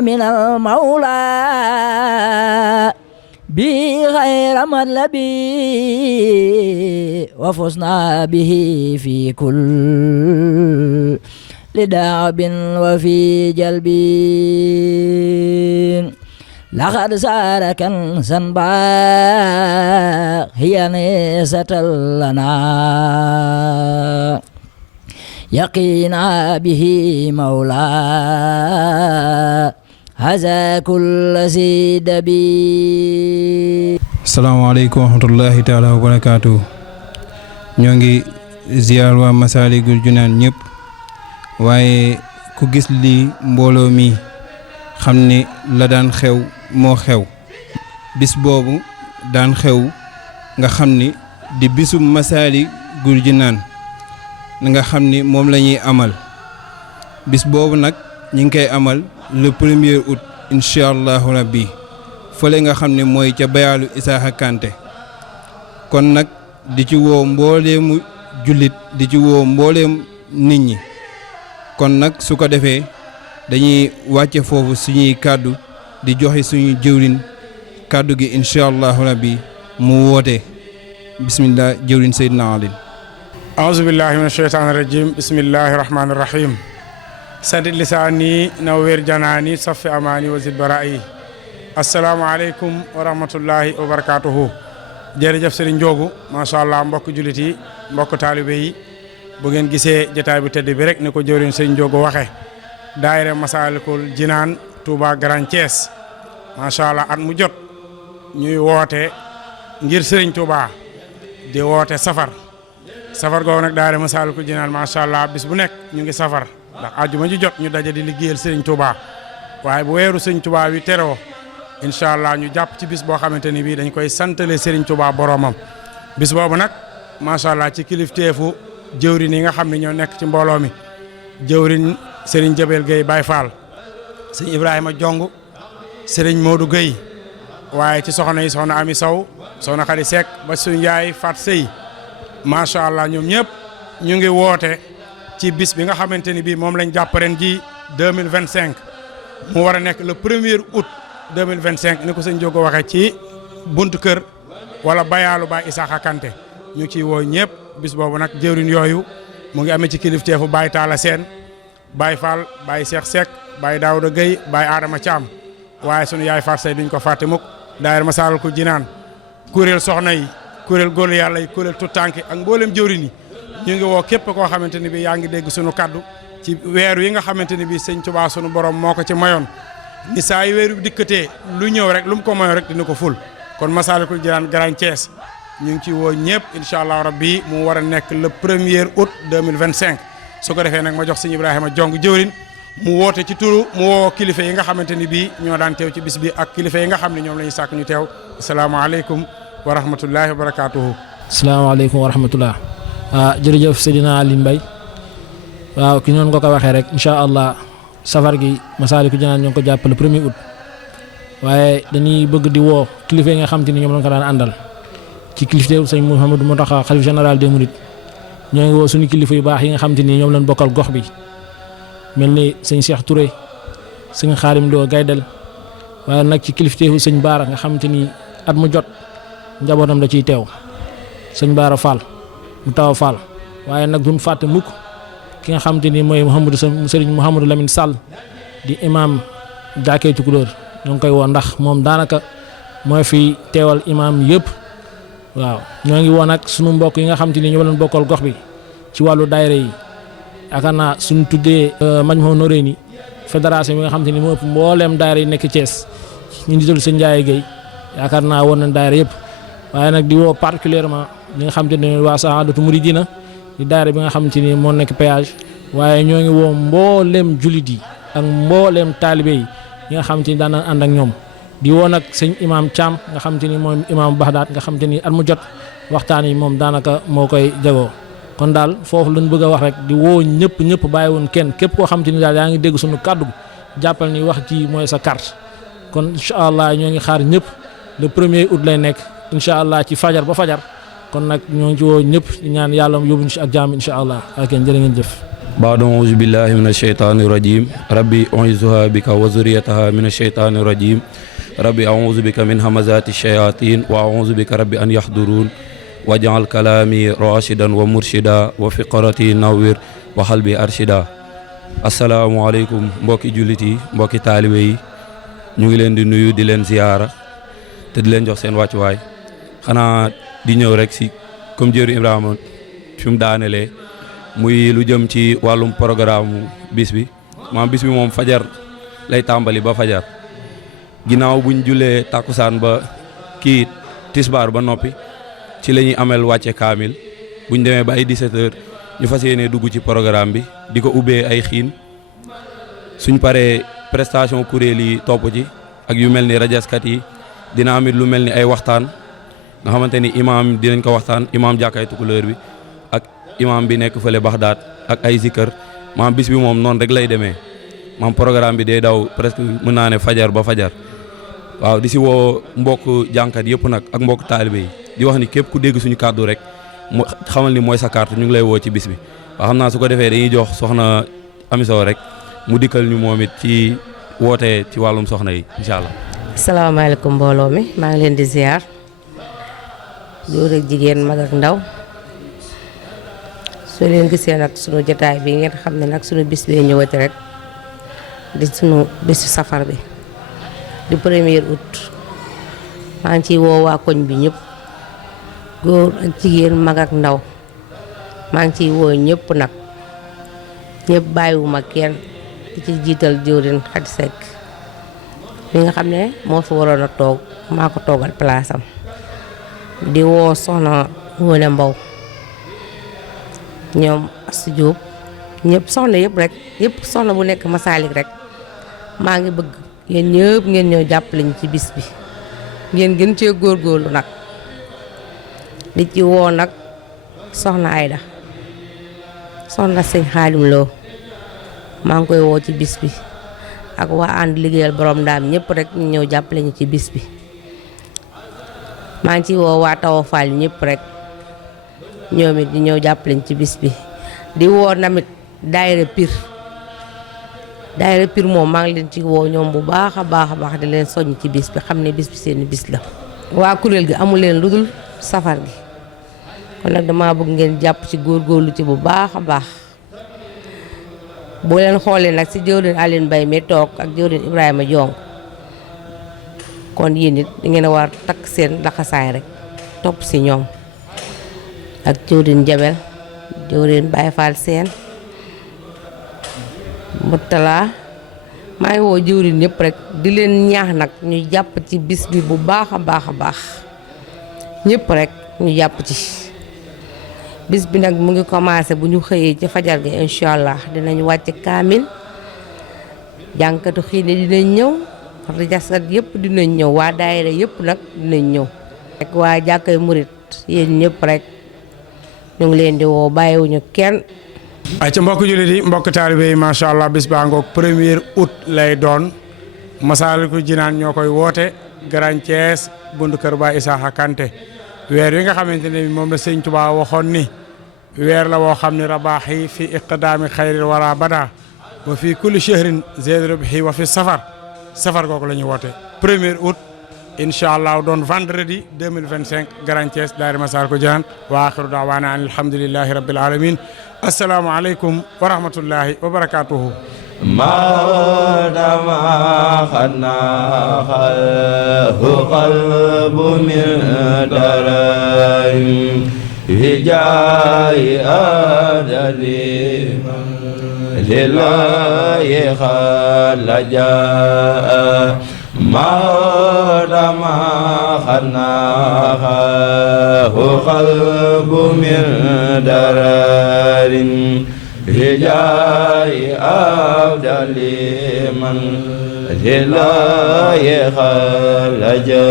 من المولى به غير مطلبي وفزنا به في كل لدعب وفي جلبي لقد سار كنزا هي نيسة لنا يقينا به مولى هذا كل سيد بي. asalaamaaleykum wa rahmatullahi taala wa barakaatu. ñoo ngi ziar waa Masaalikul Jinaan ñëpp waaye ku gis lii mbooloo mi xam ne la daan xew moo xew bis boobu daan xew nga xam ni di bisum Masaalikul Jinaan nga xam ni moom la ñuy amal bis boobu nag ñi ngi koy amal le 1er août incha allahu rabbi fële nga xam ne mooy ca bayaalu Isaaxa Kanté kon nag di ci woo mbooleemu jullit di ci woo mbooleem nit ñi kon nag su ko defee dañuy wàcce foofu suñuy kàddu di joxe suñu jëwrin kàddu gi incha allahu rabbi mu woote bismillah jëwrin Seydina Ali. أعوذ بالله من الشيطان الرجيم بسم الله الرحمن الرحيم سدد لساني نوّر جناني صف أماني وزد برائي السلام عليكم ورحمة الله وبركاته jërëjëf Serigne Ndiogou macha allah mbokk jullit yi mbokk taalibe yi bu ngeen gisee jotaay bu tedd bi rek ni ko jëwriñ Serigne Ndiogou waxe daayira Masaalikul Jinaan Touba Grand Thiès macha allah at mu jot ñuy woote ngir Serigne Touba di woote safar googu nag daayira Masaalikul Jinaan macha allah bis bu nekk ñu ngi safar ndax àjjuma ji jot ñu daje di liggéeyal Serigne Touba waaye bu weeru Serigne Touba wi teroo incha allah ñu jàpp ci bis boo xamante ni bii dañ koy santale Serigne Touba boromam bis boobu nag macha allah ci kilifteefu jëwriñ yi nga xam ne ñoo nekk ci mbooloo mi jëwriñ Serigne Jabel Gueye Baye Fall Serigne Ibrahima Jong Serigne Modou Gueye waaye ci soxna yi soxna Ami Sow soxna Khady Seck ba suñu yaay Fat Sey macha allah ñoom ñëpp ñu ngi woote ci bis bi nga xamante ni bii moom lañ jàpp ren ji 2025 mu war a nekk le 1er août 2025 ni ko sëñ Ndiogou waxee ci buntu kër wala bayaalu Baay Isaaxa Kanté ñu ciy woo ñëpp bis boobu nag jëwriñ yooyu mu ngi amee ci kilifteefu Baye Talla Sène Baye Fall Baye Cheikh Seck Baye Daouda Gueye Baye Adama Thiam waaye sunu yaay Fatou Seye duñ ko fàtte mukk daayira Masaalikul Jinaan kuréel soxna yi kuréel góor yàlla yi kuréel tuttànki ak mboolem jëwriñ yi ñu ngi woo képp koo xamante ni bi yaa ngi dégg sunu kaddu ci weer yi nga xamante ni bi sëñ Touba sunu borom moo ko ci mayoon ni saa yu weer bi dikkatee lu ñëw rek lu mu ko mayoon rek dina ko ful kon Masaalikul Jinaan Grand Thiès ñu ngi ci woo ñëpp incha allah rabbi mu war a nekk le 1er août 2025 su ko defee nag ma jox sëñ Ibrahima Jong jëwriñ mu woote ci turu mu woo kilifa yi nga xamante ni bii ñoo daan teew ci bis bi ak kilifa yi nga xam ne ñoom la ñuy sàkk ñu teew asalaamaaleykum wa rahmatullahi wa barakaatuhu. asalaamaaleykum wa rahmatullah. jërëjëf Seydina Ali Mbaye waaw ki noonu nga ko waxee rek incha allah safar gi Masaalikul Jinaan ñoo ngi ko jàpp le 1er août waaye dañuy bëgg di woo kilifa yi nga xam te ni ñoom lañ ko daan àndal ci kilifteefu sëñ Mouhamadou Mountakha xalif général des Mourides ñoo ngi woo suñu kilifa yu baax yi nga xam te ni ñoom lañ bokkal gox bi mel ni sëñ Cheikh Touré sëñ Xaalim Lo Gaydel waaye nag ci kilifteefu sëñ Baara nga xam te ni at mu jot njabootam da ciy teew sëñ Baara Fall mu taw Fall waaye nag duñ fàtte mukk ki nga xam te ni mooy Serigne Mouhamadou Lamine Sall di imam Jàkkee Tukulóor ñoo ngi koy woo ndax moom daanaka mooy fi teewal imam yëpp waaw ñoo ngi woo nag sunu mbokk yi nga xam te ni ñoo leen bokkal gox bi ci wàllu daayira yi yaakaar naa suñu tuddee Majmahun Nurayni fédération bi nga xam te ni moo ëpp mbooleem daayira yi nekk Thiès ñu ngi tudd sëñ Ndiaye Gueye yaakaar naa woon nañ daayira yëpp waaye nag di woo particulièrement ñi nga xam te ne waa Sahaadatu Muridina di daayira bi nga xam te ni moo nekk péage waaye ñoo ngi woo mbooleem jullit yi ak mbooleem taalibe yi nga xam te ni daan ànd ak ñoom di woo nag sëñ imam Thiam nga xam te ni mooy imam Baxdaat nga xam te ni at mu jot waxtaan yi moom daanaka moo koy jagoo kon daal foofu lañ bëgg a wax rek di woo ñëpp bàyyi woon kenn képp koo xam te ni daal yaa ngi dégg suñu kàddu jàppal ni wax ci mooy sa carte kon incha allah ñoo ngi xaar ñëpp le 1er août lay nekk incha allah ci fajar ba fajar kon nag ñoo ngi ci woo ñëpp di ñaan yàlla yóbbuñu si ak jaam incha allah ak jërë ngeen jëf. بعد أعوذ بالله من الشيطان الرجيم ربي أعيذها بك وذريتها من الشيطان الرجيم ربي أعوذ بك من همزات الشياطين وأعوذ بك ربي أن يحضرون واجعل كلامي راشدا ومرشدا وفقرتي نوير وقلبي أرشدا. asalaamaaleykum mbokki jullit yi mbokki taalibe yi ñu ngi leen di nuyu di leen ziyaara te di leen jox seen wàccuwaay xanaa di ñëw rek si comme jëru Ibrahima fi mu daanelee muy lu jëm ci wàllum programme bis bi maam bis bi moom fajar lay tàmbali ba fajar ginnaaw buñ jullee tàkkusaan ba kii tisbaar ba noppi ci la ñuy amel wàcce kaamil buñ demee ba ay 17h ñu fas yéene dugg ci programme bi di ko ubbee ay xiin suñ paree prestation kuréel yi topp ci ak yu mel ni rajaskat yi dina amit lu mel ni ay waxtaan nga xamante ni imaam dinañ ko waxtaan imaam jàkkaay Tukulóor bi ak imaam bi nekk fële Baxdaat ak ay zikkër maam bis bi moom noonu rek lay demee maam programme bi day daw presque mën naa ne fajar ba fajar waaw di si woo mbokk jànkat yëpp nag ak mbokk taalibe yi di wax ni képp ku dégg suñu kàddu rek mu xamal ni mooy sa carte ñu ngi lay woo ci bis bi waaw xam naa su ko defee dañuy jox soxna Amy Sow rek mu dikkal ñu moom it ci woote ci wàllum soxna yi incha allah. asalaamaaleykum mbooloo mi maa ngi leen di ziar góor ak jigéen mag ak ndaw soo leen gisee nag sunu jotaay bi ngeen xam ne nag sunu bis bee ñëwati rek di sunu bisu safar bi di 1er août maa ngi ciy woo waa koñ bi ñëpp góor ak jigéen mag ak ndaw maa ngi ciy woo ñëpp nag ñëpp bàyyiwuma kenn di ci jiital jëwriñ Xadi Sekk mi nga xam ne moo fi waroon a toog maa ko toogal place am di woo soxna Ngoone Mbow ñoom Asu Jóob ñëpp soxna yëpp rek yëpp soxna bu nekk Masaalik rek maa ngi bëgg yéen ñëpp ngeen ñëw jàppale ñu ci bis bi ngeen gën cee góorgóorlu nag di ci woo nag soxna Ayda soxna sëñ Xaadim Lo maa ngi koy woo ci bis bi ak waa ànd liggéeyal borom ndaam ñëpp rek ñu ñëw jàppale ñu ci bis bi maa ngi ciy woo waa Tawa Fall ñëpp rek ñoom it di ñëw jàppale ñu ci bis bi di woo namit daayira Pire moom maa ngi leen ci woo ñoom bu baax a baax di leen soññ ci bis bi xam ne bis bi seen bis la waa kuréel gi amul leen lu dul safar gi kon nag dama bëgg ngeen jàpp ci góorgóorlu ci bu baax a baax boo leen xoolee nag si jëwriñ Aline Mbaye mi toog ak jëwriñ Ibrahima Jong kon yéen it da ngeen a war takk seen laxasaay rek topp si ñoom ak jëwriñ Jabel jëwriñ Baye Fall Seen Murtala maa ngi woo jëwriñ ñëpp rek di leen ñaax nag ñu jàpp ci bis bi bu baax a baax ñëpp rek ñu jàpp ci bis bi nag mu ngi commencé bu ñu xëyee ci fajar gi incha allah dinañ wàcc kaamil jànkatu xiine dinañ ñëw rajaskat yëpp dinañ ñëw waa daayira yëpp nag dinañ ñëw rek waa jàkkay murit yéen ñëpp rek ñu ngi leen di woo bàyyiwuñu kenn. ay ca mbokk jullit yi mbokk taalibe yi macha allah bis baa ngoog 1er août lay doon Masaalikul Jinaan ñoo koy woote Grand Thiès bundu kër Ba Isaaxa Kanté weer wi nga xamante ne moom la sëñ Tuubaa waxoon ni weer la woo xam ne rabaaxi fi iqdaami xayril wara bada wa fi kulli shahrin zeyd rabhi wa fi safar googu la ñuy woote 1er août incha allah doon vendredi 2025 Grand Thiès daari Masaalikul Jinaan wa axiru daawaana an alhamdulillahi rabbil alamin assalaamu aleykum wa rahmatullahi wa barakatuhu ما خنا قلب من درر هجاي أدري لله خلجا ما خنا قلب من درر هجاي أبدل من لله خلجا